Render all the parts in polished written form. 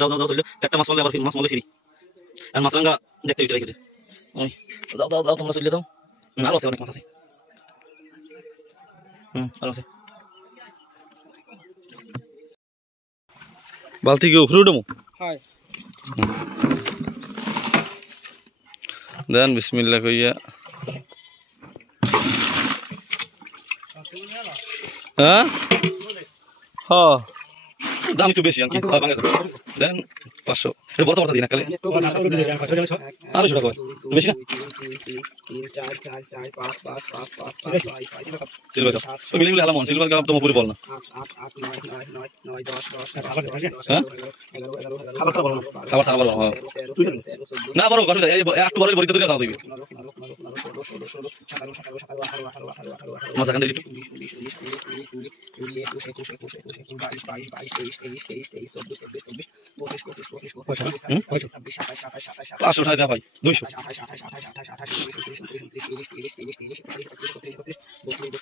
যাও যাও যাও চলে একটা মাছ মারলে আবার মাছ মারলে ফিরি আর মাছরাঙ্গা দেখতে দিতে রেখে ওই যাও যাও যাও তোমরা চলে দাও আরো আছে অনেক মাছ আছে আরো আছে বালতি কি উপরে উঠবো হয় দেন বিসমিল্লাহ কইয়া হ্যাঁ হ্যাঁ দাম একটু বেশি আনকি দেন 500 এটা বড় বড় দিন কালে আরো টাকা বেশি না 3 4 4 4 5 5 5 5 5 সিলভার কাপ তো মিলে মিলে হালাম সিলভার কাপ তো পুরো বল না 8 8 9 9 9 10 10 হ্যাঁ খাবার খাবার হ্যাঁ না বড় কথা এই একটু বড় বড় দিতে দাও দিবি মাছ কান দিলি পাঁচশো টাকা ভাই 200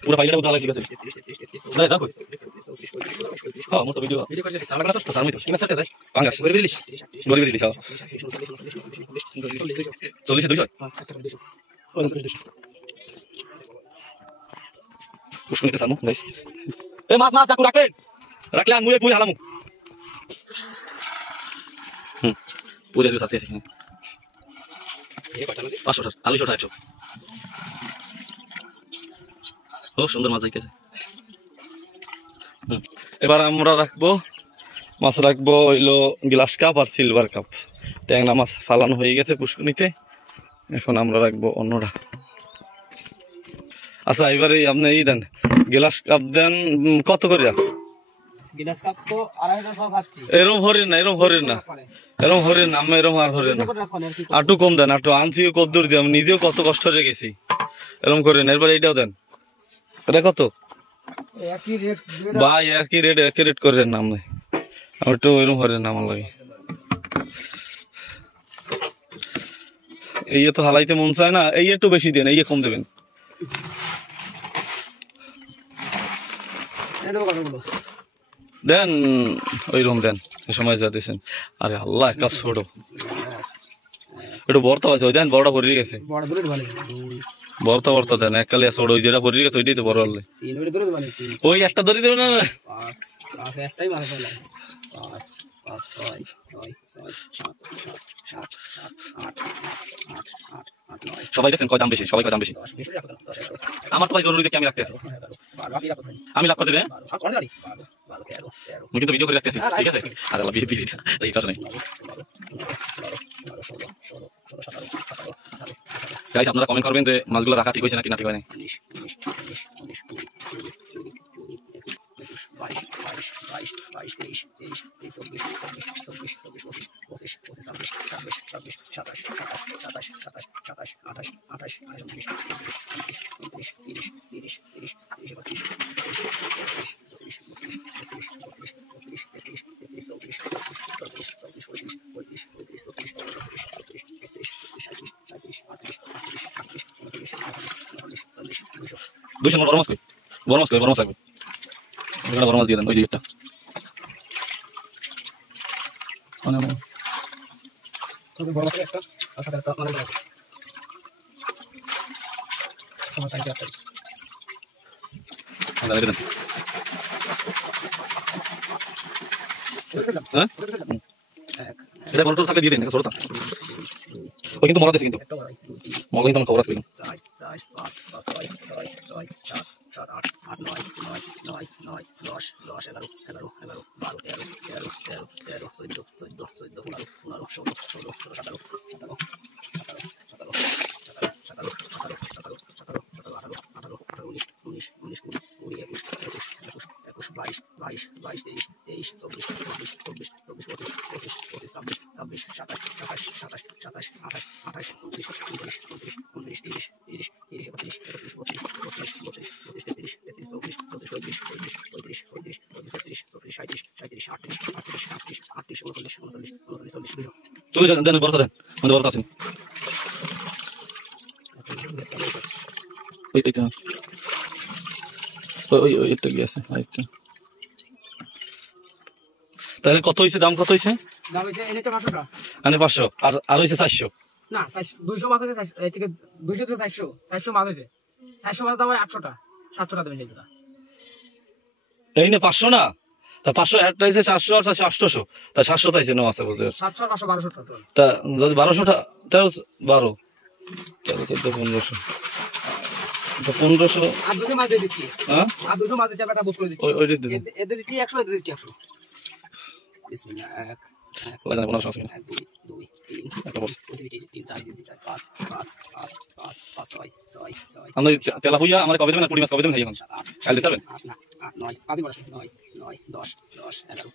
পুরো পাইলে উঠা লাগে ঠিক আছে না দেখো হ্যাঁ মত ভিডিও করে সামনে তো সামনে তো কি মেসেজ আছে পাঙ্গাস গরি বিলিশ হ্যাঁ 40 200 পুষ্প নিতে সামু গাইস এ মাছ মাছ কাকু রাখবেন রাখলে আমি পুরি হালামু পুরি দিয়ে সাথে আছে এই কয়টা লাগে 500 আলু 100 ও সুন্দর মাছ যাইতেছে এবার আমরা রাখবো মাছ রাখবো হইলো গ্লাস কাপ আর সিলভার কাপ ট্যাংরা মাছ ফালানো হয়ে গেছে পুষ্কনিতে এখন আমরা রাখবো অন্যরা আচ্ছা এবারে আপনি এই দেন গ্লাস কাপ দেন কত করে দেন গ্লাস কাপ তো 250 টাকা পাচ্ছি এরম হরিণ না এরম হরিণ না আমি এরম আর হরিণ না আটু কম দেন আটু আনছি কদ্দুর দিয়ে আমি নিজেও কত কষ্ট হয়ে গেছি এরম করেন এরপর এইটাও দেন এটা কত একই রেট ভাই একই রেট করেন না আমি একটু এরম হরিণ না আমার লাগে এই তো হালাইতে মন চায় না এই একটু বেশি দেন এই কম দেবেন দেন ওই রুম দেন এই সময় যা দিয়েছেন আরে আল্লাহ একটা ছোট একটু বর্তা আছে ওই দেন বড়টা ভরিয়ে গেছে বর্তা দেন এককালে ছোট ওই যেটা ভরিয়ে গেছে ওইটাই তো বড় হলে ওই একটা ধরে দেবে না সবাই দেখছেন কয় দাম বেশি সবাই কয় দাম বেশি আমার তো ভাই জরুরি দেখে আমি রাখতে আছি আমি লাভ করে দেবে আমি কিন্তু ভিডিও করে রাখতেছি ঠিক আছে আর আল্লাহ ভিডিওটা এই কারণে গাইস আপনারা কমেন্ট করবেন যে মাছগুলো রাখা ঠিক হয়েছে নাকি না ঠিক হয় না দুইশো বড় মাছ লাগবে বড় মাছ দিয়ে দেন ওই যে একটা এটা বড় থাকলে দিয়ে দেন ছোটটা ওই কিন্তু মরা দিয়েছে কিন্তু মরা কিন্তু খবর আছে চলে যান দেন বড়টা দেন আমাদের বড়টা আছে ওইটা ওই ওইটা গিয়ে আছে আরেকটা তাহলে কত হয়েছে, দাম কত হয়েছে? দাম হচ্ছে এনেটা 500 টাকা। মানে 500 আর হয়েছে 400। না 200 মাছ হচ্ছে 200 থেকে 400 মাছ হয়েছে। 400 মাছ দাম হয় 800 টাকা, 700 টাকা দেবেন সেটা। এই না 500 না, তা 500 একটা হয়েছে 400 আর 400 800, তা 700 চাইছে না আছে বলতে। 700 আর 500 1200 টাকা। তা যদি 1200 টাকা, 12 14 1500, তো 1500 আর 200 মাছ দিয়ে দিচ্ছি। হ্যাঁ, আর 200 মাছ দিয়ে একটা বুঝ করে দিচ্ছি। ওই দিন এদের দিচ্ছি 100, এদের দিচ্ছি 100। বিসমিল্লাহ। 1 লাগে না 1500 আছে 2 2 3 একটা বল। 3 4 5 5 5 5 6 6 আমরা তেলাপুইয়া আমার কবে দেবেন, আর পুরি মাছ কবে দেবেন এখন? কাল দিতে হবে। 8 না 8 9 5 দিন 9 9 10 10 11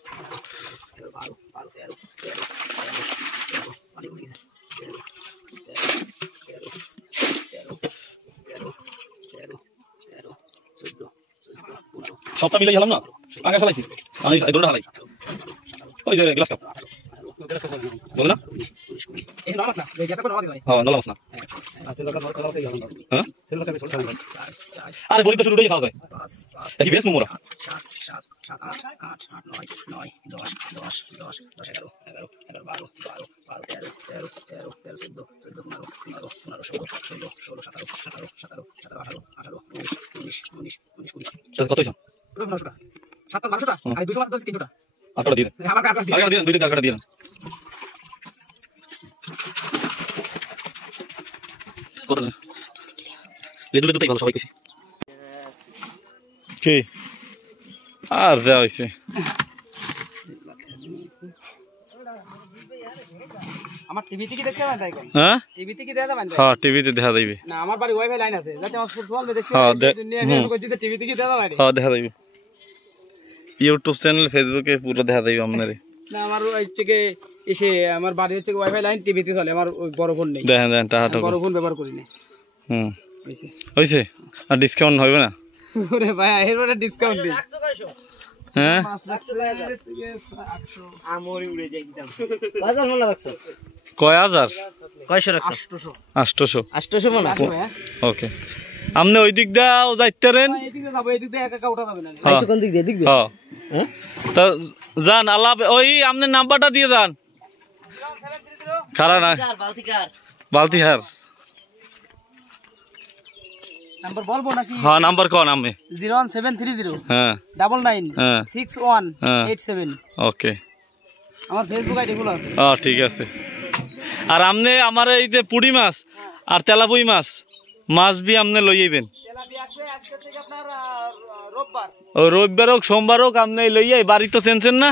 12 12 13 13 অনেক হয়ে গেছে। 13 সবটা মিলে গেলাম না, আগে ফেলাইছি আমি এই দৌড়টা হালাই। ওই যে গ্লাস কাপ বলে না, এই নরমাস না, এই গ্যাসে করে নামাতে ভাই। হ্যাঁ নলাম না। আচ্ছা দাদা নরমাস এই হবে। হ্যাঁ, সেটা আমি ছোট ছোট 4 4 আরে গরিব তো শুরু হয়ে খাওয়া যায়। 5 5 এই বেশ মোমরা 7 7 7 8 8 8 9 9 10 10 10 10 11 11 11 12 12 12 13 13 13 14 14 15 15 16 16 16 17 17 17 18 18 19 19 19 20 তো কত হইছে? পুরো 900 টাকা। 7 1200 টাকা আর 200 মাছ 300 টাকা। আটটা দিয়ে দেন, আমার কাটা দিয়ে আটটা দিয়ে দেন, দুইটা টাকাটা দিয়ে দেন। কত না লিটু লিটু তাই ভালো, সবাই কিছু কি আর দেওয়া হয়েছে। আমার টিভিতে কি দেখতে পাবেন তাই কোন? হ্যাঁ টিভিতে কি দেখা যাবেন? হ্যাঁ টিভিতে দেখা যাইবে। না আমার বাড়ি ওয়াইফাই লাইন আছে, যাতে আমার ফুল চলবে দেখতে। হ্যাঁ, আমি কইছি যে টিভিতে কি দেখা যাবে? হ্যাঁ দেখা যাইবে, ইউটিউব চ্যানেল ফেসবুকে পুরো দেখা যাইবে আপনারে। না আমার ওই থেকে এসে আমার বাড়ি হচ্ছে ওয়াইফাই লাইন, টিভিতে চলে, আমার ওই বড় ফোন নেই। দেখেন দেখেন টাকাটা বড় ফোন ব্যবহার করি না। হুম হইছে হয়েছে, আর ডিসকাউন্ট হবে না? ওরে ভাই এরপরে ডিসকাউন্ট দিন। হ্যাঁ 800 আমরি উড়ে যাই দিতাম। বাজার মনে রাখছো কয় হাজার? কয়শো রাখছো? 800 800। 800 মনে ওকে, আপনি ওই দিক দাও যাইতারেন। এইদিকে যাবো, এইদিকে একা একা উঠা যাবে না। আইছো কোন দিক দিয়ে? দিক দিয়ে? হ্যাঁ হ্যাঁ তা যান আল্লাহ, ওই আপনার নাম্বারটা দিয়ে যান। খারা না বালতিকার বালতি হার, নাম্বার বলবো নাকি? হ্যাঁ নাম্বার কন আমি। 01730 হ্যাঁ 99 হ্যাঁ 6187। ওকে, আমার ফেসবুক আইডি গুলো আছে। ঠিক আছে। আর আপনি আমার এই যে পুঁটি মাছ আর তেলাপুই মাছ বি আপনি লই আইবেন। তেলাপিয়া আসবে আজকে থেকে আপনার রোববার। ও রবিবার হোক সোমবার হোক আপনি লই আই, বাড়ি তো চেনছেন না।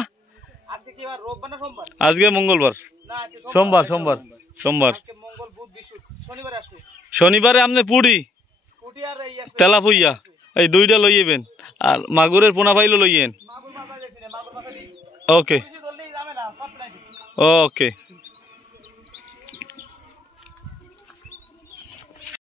আজকে কি বার, রোববার না সোমবার? আজকে মঙ্গলবার, না আজকে সোমবার সোমবার সোমবার। আজকে মঙ্গল বুধ বৃহস্পতি, শনিবার আসবে। শনিবারে আপনি পুঁটি কুটি আর এই আসবে তেলাপুইয়া এই দুইটা লই আইবেন, আর মাগুরের পোনা পাইলো লইয়েন। মাগুর মাথা গেছি না, মাগুর মাথা দিই। ওকে কিছু ধরলেই যাবে না, সব নাই। ওকে।